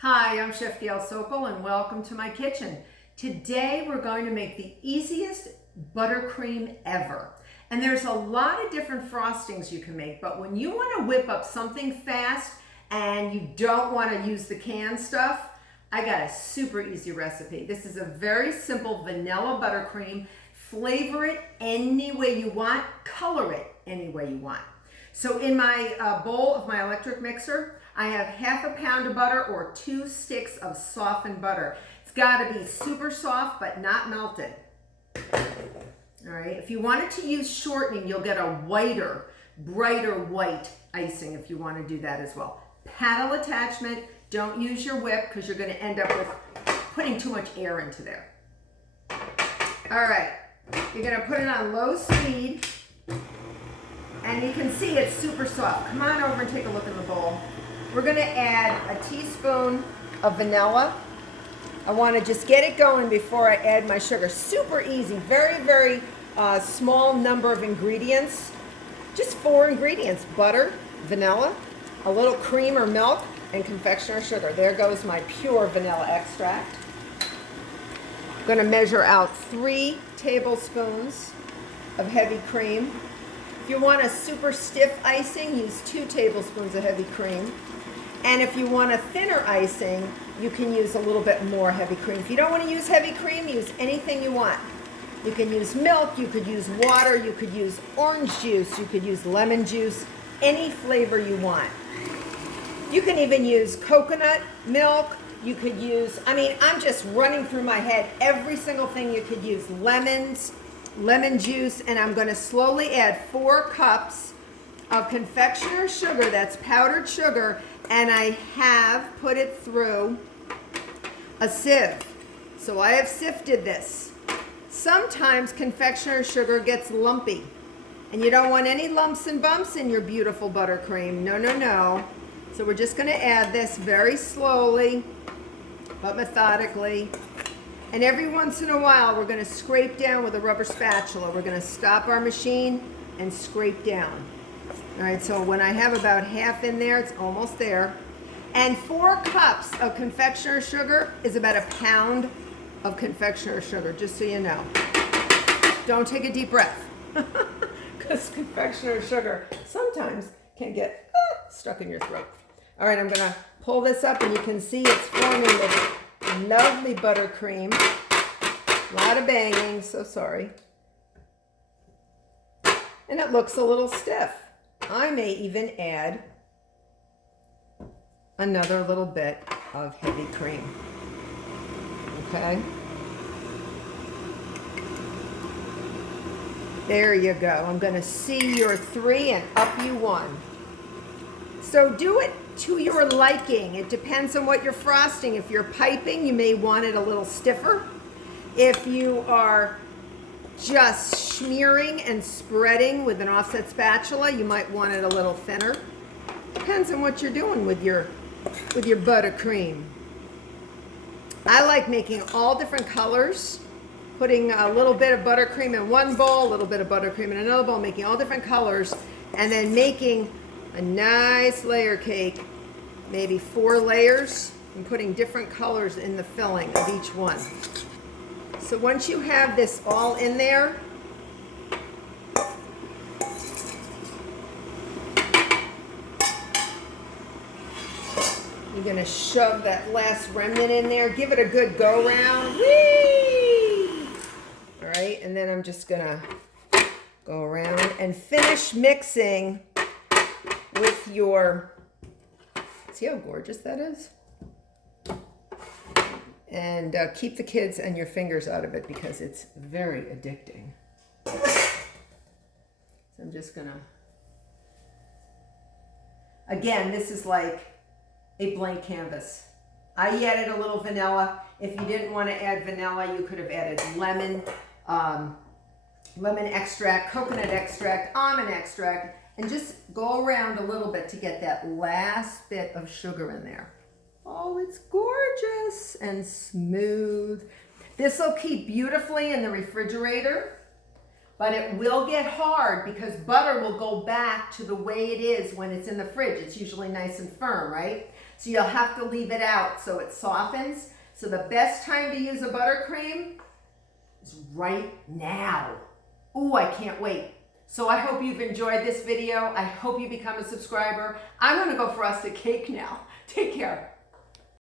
Hi, I'm Chef Gail Sokol and welcome to my kitchen. Today we're going to make the easiest buttercream ever. And there's a lot of different frostings you can make, but when you want to whip up something fast and you don't want to use the canned stuff, I got a super easy recipe. This is a very simple vanilla buttercream. Flavor it any way you want, color it any way you want. So in my bowl of my electric mixer, I have half a pound of butter or 2 sticks of softened butter. It's got to be super soft but not melted. All right, if you wanted to use shortening, you'll get a whiter, brighter white icing if you want to do that as well. Paddle attachment, don't use your whip because you're going to end up with putting too much air into there. All right, you're going to put it on low speed. And you can see it's super soft. Come on over and take a look in the bowl. We're gonna add a teaspoon of vanilla. I wanna just get it going before I add my sugar. Super easy, very, very small number of ingredients. Just 4 ingredients: butter, vanilla, a little cream or milk, and confectioner's sugar. There goes my pure vanilla extract. I'm gonna measure out 3 tablespoons of heavy cream. If you want a super stiff icing, use 2 tablespoons of heavy cream. And if you want a thinner icing, you can use a little bit more heavy cream. If you don't want to use heavy cream, use anything you want. You can use milk, you could use water, you could use orange juice, you could use lemon juice, any flavor you want. You can even use coconut milk. You could use, I'm just running through my head every single thing you could use. Lemon juice, and I'm going to slowly add 4 cups of confectioner's sugar, that's powdered sugar, and I have put it through a sieve. So I have sifted this. Sometimes confectioner's sugar gets lumpy, and you don't want any lumps and bumps in your beautiful buttercream. No, no, no. So we're just going to add this very slowly, but methodically. And every once in a while, we're going to scrape down with a rubber spatula. We're going to stop our machine and scrape down. All right, so when I have about half in there, it's almost there. And 4 cups of confectioner's sugar is about a pound of confectioner's sugar, just so you know. Don't take a deep breath, because confectioner's sugar sometimes can get stuck in your throat. All right, I'm going to pull this up, and you can see it's forming this lovely buttercream. A lot of banging, so sorry. And it looks a little stiff. I may even add another little bit of heavy cream. Okay? There you go. I'm going to see your 3 and up you 1. So do it to your liking. It depends on what you're frosting. If you're piping, you may want it a little stiffer. If you are just smearing and spreading with an offset spatula, you might want it a little thinner. Depends on what you're doing with your buttercream. I like making all different colors, putting a little bit of buttercream in one bowl, a little bit of buttercream in another bowl, making all different colors, and then making a nice layer cake, maybe 4 layers, and putting different colors in the filling of each one. So once you have this all in there, you're going to shove that last remnant in there. Give it a good go round. Whee! All right, and then I'm just going to go around and finish mixing with your, see how gorgeous that is? And keep the kids and your fingers out of it because it's very addicting. So I'm just gonna, again, this is like a blank canvas. I added a little vanilla. If you didn't want to add vanilla, you could have added lemon extract, coconut extract, almond extract, and just go around a little bit to get that last bit of sugar in there. Oh, it's gorgeous and smooth. This will keep beautifully in the refrigerator, but it will get hard because butter will go back to the way it is when it's in the fridge. It's usually nice and firm, right? So you'll have to leave it out so it softens. So the best time to use a buttercream is right now. Ooh, I can't wait. So I hope you've enjoyed this video. I hope you become a subscriber. I'm gonna go frosted cake now. Take care.